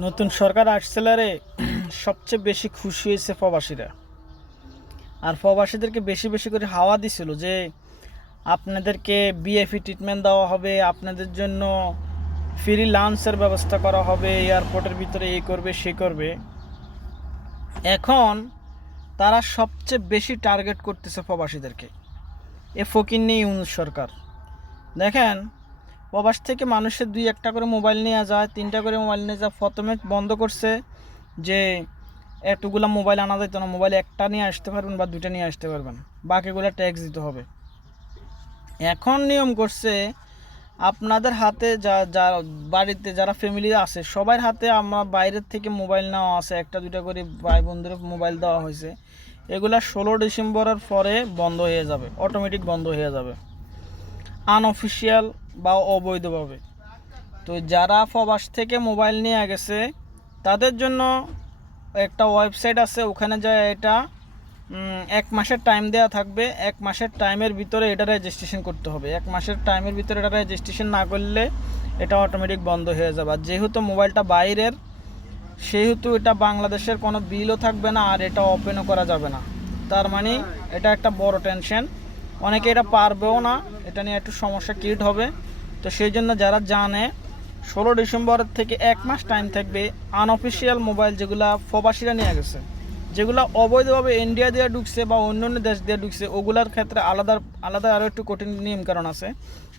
নতুন সরকার আসছিলারে সবচেয়ে বেশি খুশি হয়েছে প্রবাসীরা। আর প্রবাসীদেরকে বেশি বেশি করে হাওয়া দিছিল যে আপনাদেরকে বিএফি ট্রিটমেন্ট দেওয়া হবে, আপনাদের জন্য ফ্রি লাঞ্চের ব্যবস্থা করা হবে, এয়ারপোর্টের ভিতরে এই করবে সে করবে। এখন তারা সবচেয়ে বেশি টার্গেট করতেছে প্রবাসীদেরকে। এ ফকিন্নি ইউনূস সরকার। দেখেন, প্রবাস থেকে মানুষের 2-1টা করে মোবাইল নেওয়া যায়, 3টা করে মোবাইল নিয়ে যায়। প্রথমে বন্ধ করছে যে এতগুলো মোবাইল আনা যেত না, মোবাইল একটা নিয়ে আসতে পারবেন বা 2টা নিয়ে আসতে পারবেন, বাকিগুলো ট্যাক্স দিতে হবে। এখন নিয়ম করছে আপনাদের হাতে যা বাড়িতে যারা ফ্যামিলি আছে সবার হাতে আমরা বাইরের থেকে মোবাইল নেওয়া আছে, 1-2টা করে ভাই বন্ধুদের মোবাইল দেওয়া হয়েছে। এগুলা 16 ডিসেম্বরের পরে বন্ধ হয়ে যাবে, অটোমেটিক বন্ধ হয়ে যাবে, আনঅফিসিয়াল বা অবৈধভাবে। তো যারা প্রবাস থেকে মোবাইল নিয়ে গেছে তাদের জন্য একটা ওয়েবসাইট আছে, ওখানে যায় এটা 1 মাসের টাইম দেওয়া থাকবে। 1 মাসের টাইমের ভিতরে এটা রেজিস্ট্রেশন করতে হবে। 1 মাসের টাইমের ভিতরে এটা রেজিস্ট্রেশন না করলে এটা অটোমেটিক বন্ধ হয়ে যাবে। আর যেহেতু মোবাইলটা বাইরের, সেহেতু এটা বাংলাদেশের কোনো বিলও থাকবে না, আর এটা ওপেনও করা যাবে না। তার মানে এটা একটা বড় টেনশন। অনেকে এটা পারবেও না, এটা নিয়ে একটু সমস্যা ক্রিয়েট হবে। তো সেই জন্য যারা জানে 16 ডিসেম্বরের থেকে 1 মাস টাইম থাকবে। আনঅফিসিয়াল মোবাইল যেগুলো প্রবাসীরা নিয়ে গেছে, যেগুলো অবৈধভাবে ইন্ডিয়া দিয়ে ঢুকছে বা অন্য অন্য দেশ দিয়ে ঢুকছে, ওগুলার ক্ষেত্রে আলাদা আলাদা আরও একটু কঠিন নিয়মকানুন আছে।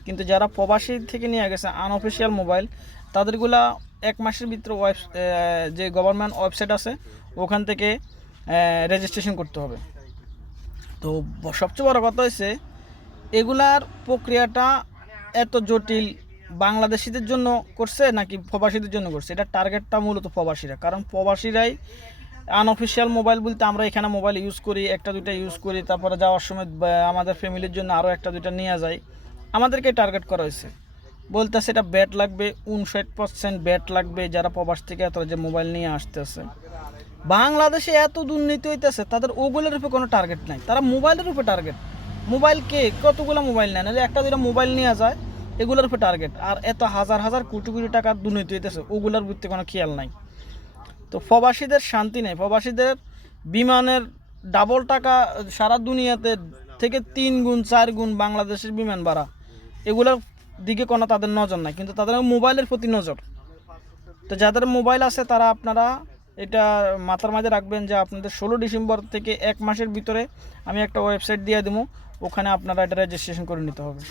কিন্তু যারা প্রবাসী থেকে নিয়ে গেছে আনঅফিসিয়াল মোবাইল, তাদেরগুলা 1 মাসের ভিতরে যে গভর্নমেন্ট ওয়েবসাইট আছে ওখান থেকে রেজিস্ট্রেশন করতে হবে। তো সবচেয়ে বড় কথা হচ্ছে এগুলার প্রক্রিয়াটা এত জটিল বাংলাদেশিদের জন্য করছে নাকি প্রবাসীদের জন্য করছে, এটা টার্গেটটা মূলত প্রবাসীরা। কারণ প্রবাসীরাই আনঅফিসিয়াল মোবাইল বলতে আমরা এখানে মোবাইল ইউজ করি, 1-2টা ইউজ করি, তারপরে যাওয়ার সময় আমাদের ফ্যামিলির জন্য আরও 1-2টা নিয়ে যাই, আমাদেরকে টার্গেট করা হয়েছে। বলতেছে এটা ব্যাট লাগবে, 59% ব্যাট লাগবে যারা প্রবাস থেকে এত যে মোবাইল নিয়ে আসতেছে। বাংলাদেশে এত দুর্নীতি হইতেছে, তাদের ওগুলোর উপরে কোনো টার্গেট নাই, তারা মোবাইলের উপরে টার্গেট। মোবাইল কে কতগুলো মোবাইল নেয়, নাহলে 1-2টা মোবাইল নিয়ে যায়, এগুলোর উপরে টার্গেট। আর এত হাজার হাজার কোটি কোটি টাকার দুর্নীতি হইতেছে, ওগুলোর ভিত্তি কোনো খেয়াল নাই। তো প্রবাসীদের শান্তি নেই, প্রবাসীদের বিমানের ডাবল টাকা, সারা দুনিয়াতে থেকে 3 গুণ 4 গুণ বাংলাদেশের বিমান ভাড়া, এগুলোর দিকে কোনো তাদের নজর নাই, কিন্তু তাদের মোবাইলের প্রতি নজর। তো যাদের মোবাইল আছে তারা আপনারা এটা মাথার মাঝে রাখবেন যে আপনাদের 16 ডিসেম্বর থেকে 1 মাসের ভিতরে আমি একটা ওয়েবসাইট দিয়ে দেবো, ওখানে আপনারা এটা রেজিস্ট্রেশন করে নিতে হবে।